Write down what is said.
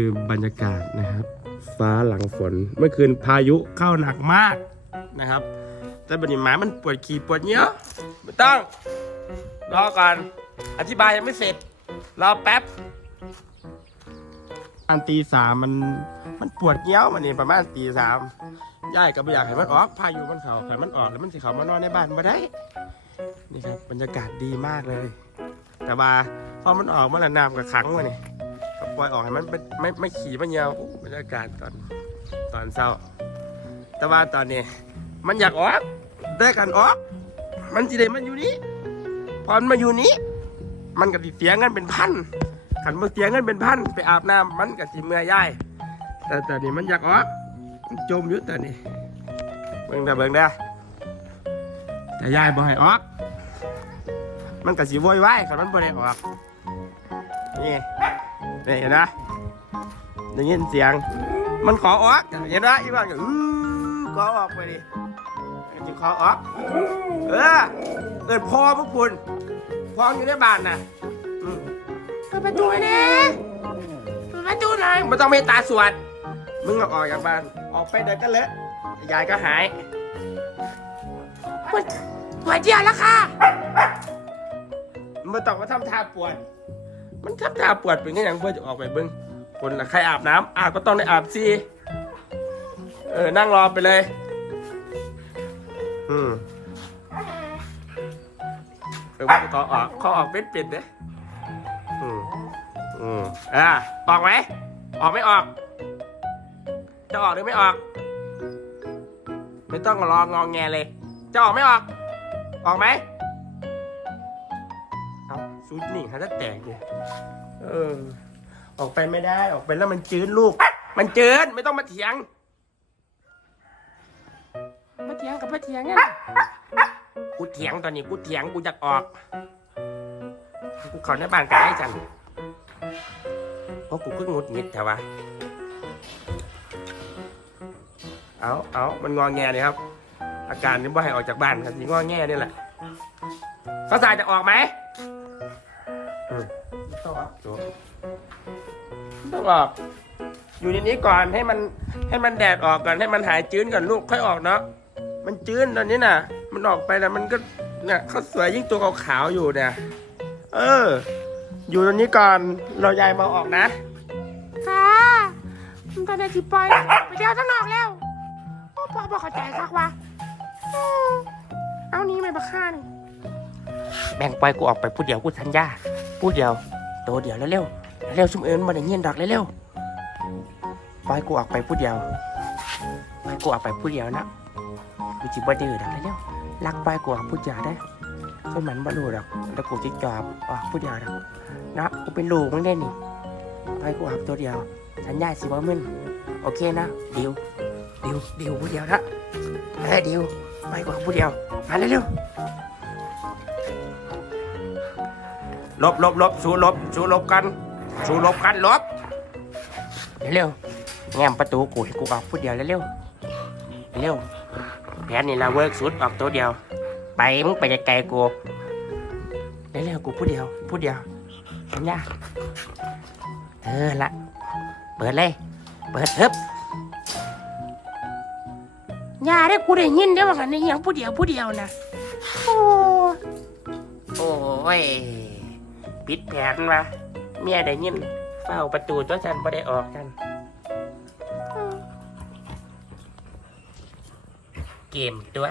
คือบรรยากาศนะครับ ฟ้าหลังฝนเมื่อคืนพายุเข้าหนักมากนะครับ แต่บัดนี้หมามันปวดขี่ปวดเนี้ยไม่ต้องรอก่อนอธิบายยังไม่เสร็จรอแป๊บอันตีสามมันมันปวดเงี้ยวมันนี่ประมาณตีสามย่ายก็ไม่อยากให้มันออกพายุมันเขาให้มันออกแล้วมันสิเขามานอนในบ้านมาได้ นี่ครับบรรยากาศดีมากเลย แต่ว่าพอมันออกมาแล้วน้ำกับขังมาเนี่ ก็ปล่อยออกให้มันเป็นไม่ไม่ขี่มันยาวบรรยากาศตอนตอนเช้า แต่ว่าตอนนี้ มันอยากออกได้กันออก มันจีเดมันอยู่นี้พอมันมาอยู่นี้ มันก็สิเสียเงินเป็นพันขันมาเสียเงินเป็นพันไปอาบน้ำมันก็สิเมื่อยย่ายแต่ตอนนี้มันอยากออกมันจมอยู่ตอนนี้เบิ่งเด้เบิ่งเด้แต่ยายบ่ให้ออก มันก็สิโวยวายคันมันบ่ได้ออกนี่ นี่เห็นนะได้ยินเสียง มันขอออกเห็นไหมอีบ้านก็อื้อขอออกไปดิมันจะขอออกเออเกิดพอพวกคุณพองอยู่ในบ้านนะอืมเปิดประตูให้ดิเปิดประตูหน่อยไม่ต้องเมตตาสวด มึงก็ออกจากบ้าน ออกไปเดินกันเลยยายก็หายปวดปวดเจียวแล้วค่ะมันต้องมาทำท่าปวด มันทำท่าปวดเป็นไงอย่างเพื่อจะออกไปเบิ้งคนละใครอาบน้ำอาบก็ต้องได้อาบสิเออ นั่งรอไปเลย อืมเออว่าขาออกขาออกเป็นเป็ดเด้อืมอืมอ่าออกไหม ออกไม่ออก จะออกหรือไม่ออก ไม่ต้องรององแงเลย จะออกไม่ออก ออกไหม ชุดนี่ฮะจะแตกเลยเออ ออกไปไม่ได้ออกไปแล้วมันจืดลูก มันจืดไม่ต้องมาเถียง มาเถียงกับมาเถียงเนี่ยกูเถียงตอนนี้กูเถียงกูอยากออก กูเขาในบ้านกันได้จังเพราะกูก็งุดหงิดแต่ว่าเอาเอามันงอแงเลยครับ อาการนี้ว่าให้ออกจากบ้านครับที่งอแงนี่แหละฟ้าสายจะออกไหมอืม ต้องออกดูต้องออกอยู่ในนี้ก่อนให้มันให้มันแดดออกก่อนให้มันหายจื้นก่อนลูกค่อยออกเนาะมันจื้นตอนนี้น่ะ มันออกไปแล้วมันก็เนี่ยเขาสวยยิ่งตัวขาวๆอยู่เนี่ย เออ อยู่ตรงนี้ก่อนเรายายมาออกนะ ค่ะมันตอนนี้ที่ปล่อยไปเที่ยวข้างนอกแล้วโอ้พ่อบอกเข้าใจคักวะอืมเอานี้ไม่บักฆ่านี่แบ่งปล่อยกูออกไปพูดเดียวกูสัญญาพูดเดียว โตเดียวเร็วเร็วซุ่มเอิญมาได้เงียนดอกเร็วๆปล่อยกูออกไปพูดเดียวปล่อยกูออกไปพูดเดียวนะกูจิบ่ดื้อดอกเร็วๆรักปล่อยกูออกพูดเดียวได้ส่วนมันบ่รู้ดอกแล้วกูจิจอบออกพูดเดียวดอกนะกูเป็นลูกมึงได้นี่ปล่อยกูออกตัวเดียวสัญญาสิบ่มึนโอเคนะดิวดิวดิวพูดเดียวนะเฮ้ยดิวปล่อยกูออกพูดเดียวมาเร็วๆ ลบลบลบสู้ลบสู้ลบกันสู้ลบกันลบเร็วๆแง้มประตูกูให้กูออกพูดเดียวเร็วๆเร็วแผนนี่ละเวิร์กสุดออกตัวเดียว ไปมึงไปไกลๆกูเร็วๆกูพูดเดียวพูดเดียวสัญญาเออละเปิดเลย เปิดเถอะอย่าได้กูได้ยินได้ว่ากันในอหยังผู้เดียวผู้เดียวนะโอ้โอ้ย ปิดแผนวะเมียได้ยินเฝ้าประตูตัวฉันไ่ได้ออกกัน เกมตัว